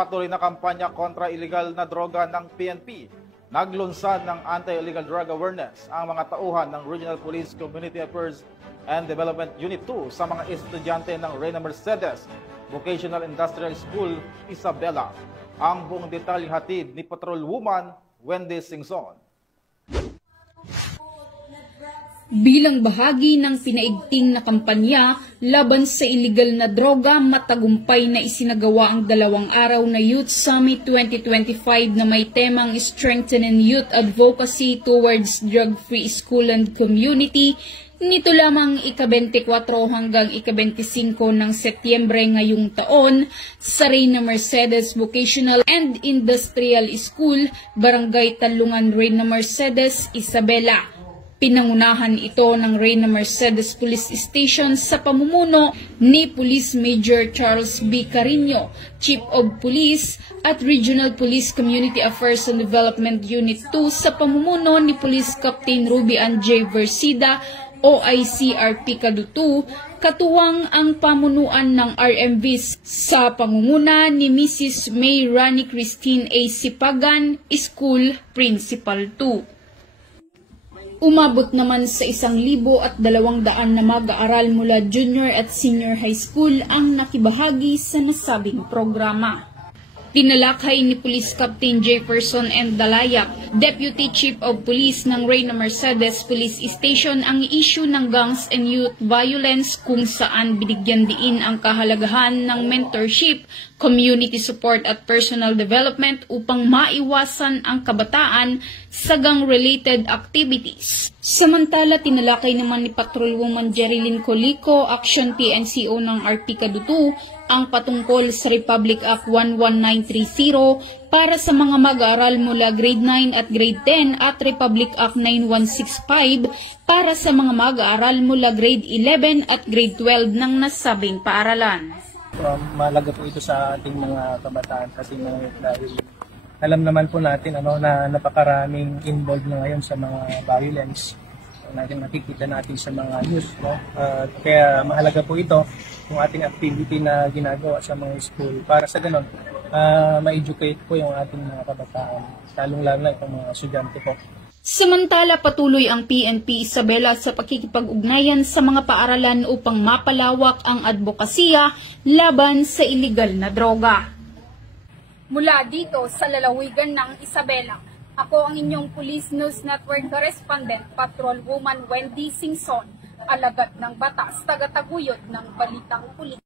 patuloy na kampanya kontra illegal na droga ng PNP. Naglunsad ng Anti-Illegal Drug Awareness ang mga tauhan ng Regional Police Community Affairs and Development Unit 2 sa mga estudyante ng Reyna Mercedes Vocational Industrial School, Isabela. Ang buong detalye hatid ni Patrolwoman Wendy Singson. Bilang bahagi ng pinaigting na kampanya laban sa iligal na droga, matagumpay na isinagawa ang 2 araw na Youth Summit 2025 na may temang Strengthening Youth Advocacy Towards Drug-Free School and Community. Nito lamang ika-24 hanggang ika-25 ng Setyembre ngayong taon sa Reyna Mercedes Vocational and Industrial School, Barangay Talungan, Reyna Mercedes, Isabela. Pinangunahan ito ng Reyna Mercedes Police Station sa pamumuno ni Police Major Charles B. Carino, Chief of Police, at Regional Police Community Affairs and Development Unit 2 sa pamumuno ni Police Captain Ruby Ann J. Versida, OICRP Kadutu, katuwang ang pamunuan ng RMVs sa pangunguna ni Mrs. May Rani Christine A. Sipagan, School Principal 2. Umabot naman sa 1,200 na mag-aaral mula junior at senior high school ang nakibahagi sa nasabing programa. Tinalakay ni Police Captain Jefferson N. Dalayak, Deputy Chief of Police ng Reyna Mercedes Police Station, ang issue ng gangs and youth violence kung saan binigyan diin ang kahalagahan ng mentorship, community support at personal development upang maiwasan ang kabataan sa gang-related activities. Samantala, tinalakay naman ni Patrolwoman Jerilyn Colico, Action PNCO ng RP Kadutu, ang patungkol sa Republic Act 11930 para sa mga mag-aaral mula grade 9 at grade 10 at Republic Act 9165 para sa mga mag-aaral mula grade 11 at grade 12 ng nasabing paaralan. Mahalaga po ito sa ating mga kabataan kasi dahil alam naman po natin na napakaraming involved na ngayon sa mga violence nakikita natin sa mga news. Kaya mahalaga po ito yung ating activity na ginagawa sa mga school para sa ganon ma-educate po yung ating mga kabataan, lalong-lalo na itong mga estudyante po. Samantala, patuloy ang PNP Isabela sa pakikipag-ugnayan sa mga paaralan upang mapalawak ang advokasya laban sa iligal na droga. Mula dito sa lalawigan ng Isabela, ako ang inyong Police News Network Correspondent, Patrolwoman Wendy Singson, alagad ng batas, tagataguyod ng Balitang Pulis.